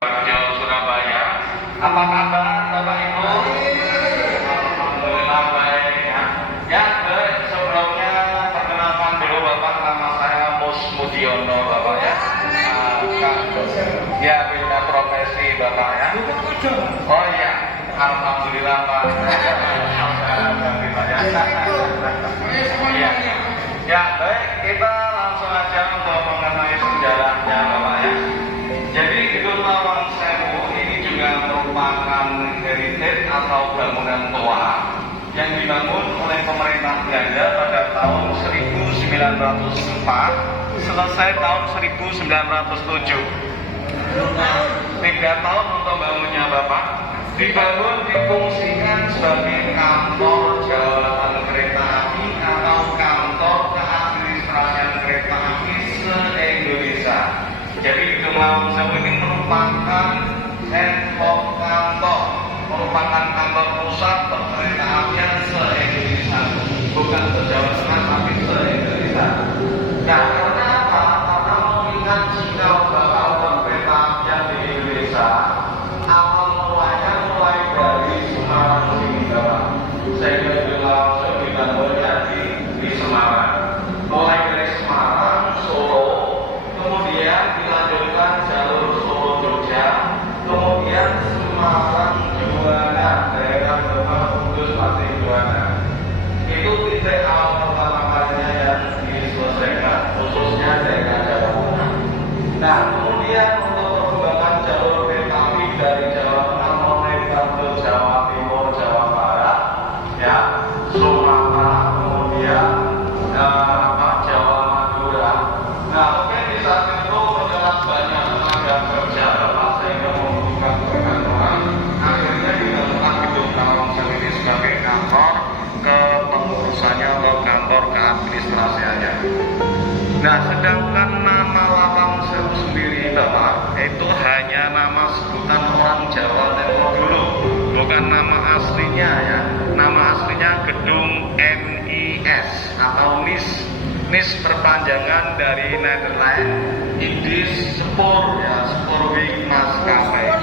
Rajo Surabaya. Apa kabar Bapak Ibu? Alhamdulillah baik ya. Ya baik, sebelumnya perkenalkan dulu Bapak, nama saya Mus Mudiono Bapak ya. Ya beda profesi Bapak ya. Oh iya, Alhamdulillah Pak. Ya. Ya baik, kita langsung aja untuk mengenai sejarahnya Bapak ya. Jadi Gedung Lawang Sewu ini juga merupakan heritage atau bangunan tua yang dibangun oleh pemerintah Belanda pada tahun 1904 selesai tahun 1907. 3 tahun untuk bangunnya Bapak. Dibangun difungsikan sebagai kantor jawatan kereta api atau kantor keadministrasian kereta api se-Indonesia. Jadi Gedung Lawang Sewu ini merupakan head of kantor, merupakan kantor pusat perkereta apian se-Indonesia, bukan se-Jawa Tengah tapi se-Indonesia. Nah, karena apa? Karena mengingat cikal bakal kereta apian di Indonesia, awal mulanya mulai dari Semarang hingga sehingga Gedung Lawang Sewu dibangunnya di Semarang. Mulai dari Semarang, Solo, kemudian dilanjutkan jalur Solo Jogja, kemudian Semarang Juwana, daerah Demak Kudus Pati Juwana. Itu titik awal pertama kalinya yang diselesaikan, khususnya daerah Jawa Tengah. Nah, kemudian untuk perkembangan jalur kereta api dari Jawa Tengah menuju ke Jawa Timur, Jawa Barat, ya, Sumatera, kemudian Jawa Madura. Nah, mungkin di saat itu menjelang banyak tenaga kerja Bapak sehingga membutuhkan perkantoran, akhirnya dibangunkan Gedung Lawang Sewu ini sebagai kantor kepengurusannya atau kantor keadministrasiannya. Nah, sedangkan nama Lawang Sewu sendiri Bapak itu hanya nama sebutan orang Jawa Timur dulu, bukan nama aslinya ya. Nama aslinya Gedung NIS atau NIS. NIS perpanjangan dari Netherlands, Indis Spoor ya, Spoorweg Maskapai.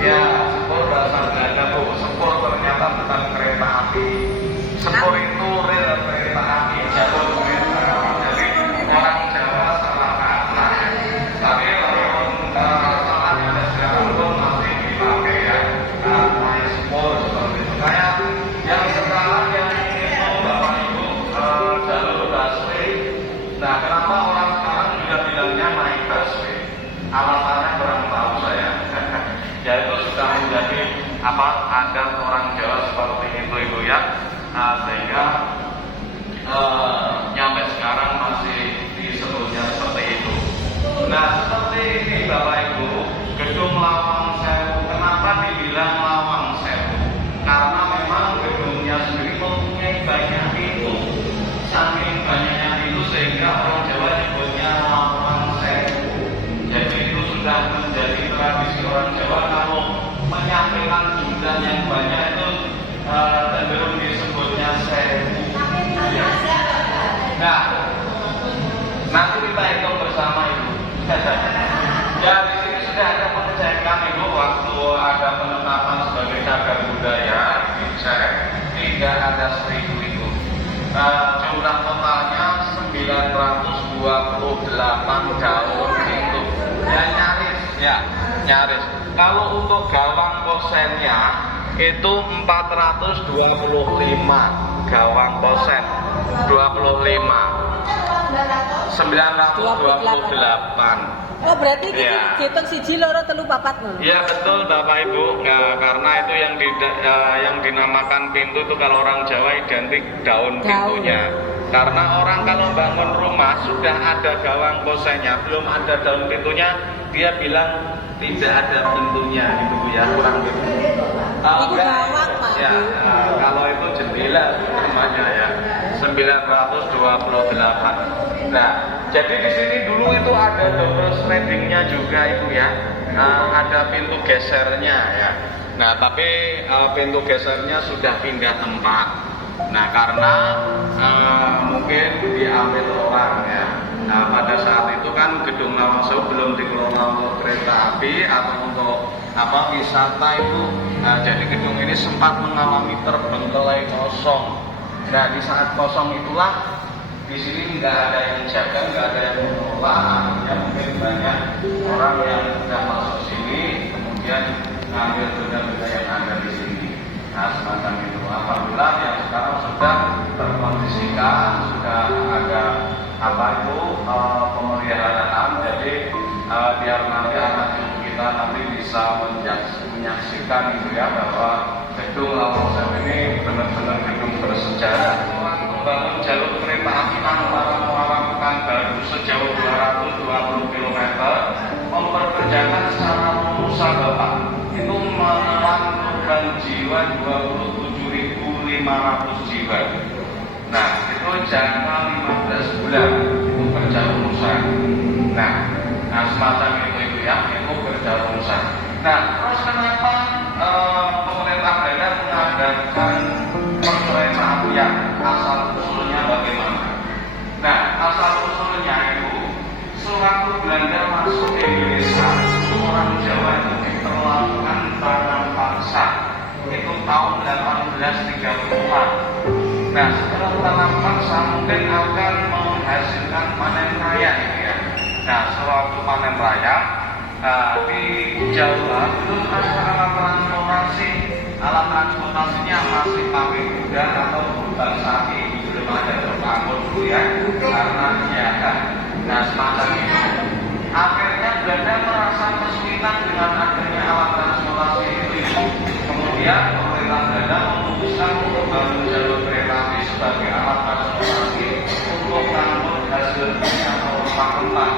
Ya, Spoor bahasa Belanda Bu. Spoor ternyata bukan kereta api. Spoor itu rel kereta api, jalur kereta api. Jadi orang Jawa salah kata. Tapi kalau salah ada sekarang pun masih dipakai ya. Namanya Spoor seperti itu. Kayak yang sekarang yang itu Bapak Ibu jalur busway. Nah, kenapa orang sekarang juga bilangnya naik busway? Alasannya kurang tahu saya. Ya itu sudah menjadi adat orang Jawa seperti itu Ibu ya. Sehingga nyampe sekarang masih disebutnya seperti itu. Nah, seperti ini Bapak Ibu, Gedung Lawang Sewu. Kenapa dibilang Lawang Sewu? Karena memang gedungnya sendiri mempunyai banyak pintu. Saking banyaknya pintu sehingga orang Jawa nyebutnya Lawang Sewu. Jadi itu sudah menjadi tradisi orang Jawa kalau menyampaikan jumlah yang banyak itu cenderung disebutnya sewu. Ya. Nah, nanti kita hitung bersama Ibu. Ya, di sini sudah ada pengecekan Ibu waktu ada penetapan sebagai cagar budaya, dicek tidak ada 1000 Ibu. Jumlah totalnya 928 jalur pintu. Ya nyaris, ya nyaris. Kalau untuk gawang posennya itu 425 gawang posen, 928. Oh berarti ya. dihitung siji loro telu papat ngono. Iya betul Bapak Ibu. Nah, karena itu yang dinamakan pintu itu kalau orang Jawa identik daun pintunya. Karena orang kalau bangun rumah sudah ada gawang posennya, belum ada daun pintunya, dia bilang tidak ada pintunya gitu Bu ya, kurang gitu. Itu gawang Pak. Ya, kalau itu jendela namanya ya. 928. Nah, jadi di sini dulu itu ada double slidingnya juga Ibu ya. Ada pintu gesernya ya. Nah, tapi pintu gesernya sudah pindah tempat. Nah, karena mungkin diambil orang ya. Nah, pada saat itu kan Gedung Lawangsewu belum dikelola untuk kereta api atau untuk wisata itu. Jadi gedung ini sempat mengalami terbengkalai kosong. Nah, di saat kosong itulah di sini nggak ada yang jaga, nggak ada yang mengelola. Artinya mungkin banyak orang yang sudah masuk sini kemudian ngambil benda-benda yang ada di sini. Nah, semacam itu. Alhamdulillah yang sekarang sudah terkondisikan, sudah ada pemeliharaan. Jadi biar nanti anak cucu kita nanti bisa menyaksikan gitu ya, bahwa gedung Lawangsewu ini benar-benar gedung bersejarah. Membangun jalur kereta api antara Muarang Pekanbaru sejauh 220 km, memperkerjakan secara mulus Bapak itu menelan korban jiwa 27.500 jiwa. Nah, itu jangka 15 bulan itu kerja rumusan. Nah, semacam itu ya, itu kerja rumusan. Nah, terus kenapa pemerintah daerah mengadakan perkereta apian? Asal usulnya bagaimana? Nah, asal usulnya itu sewaktu Belanda masuk ke Indonesia, orang Jawa itu diperlakukan tanam paksa. Itu tahun 1830-an. Nah, setelah tanam paksa mungkin akan menghasilkan panen raya gitu ya. Nah, sewaktu panen raya di Jawa belum ada alat transportasi. Alat transportasinya masih pakai kuda atau berulang sapi, belum ada truk angkut dulu ya, karena ya kan. Nah, semacam itu. Akhirnya Belanda merasa kesulitan dengan adanya alat transportasi itu. Kemudian pemerintah Belanda memutuskan untuk membangun jalur kereta api sebagai alat transportasi untuk mengangkut hasil bumi atau rempah-rempah.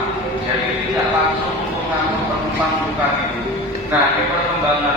Jadi tidak langsung untuk mengangkut penumpang bukan itu. Nah, di perkembangan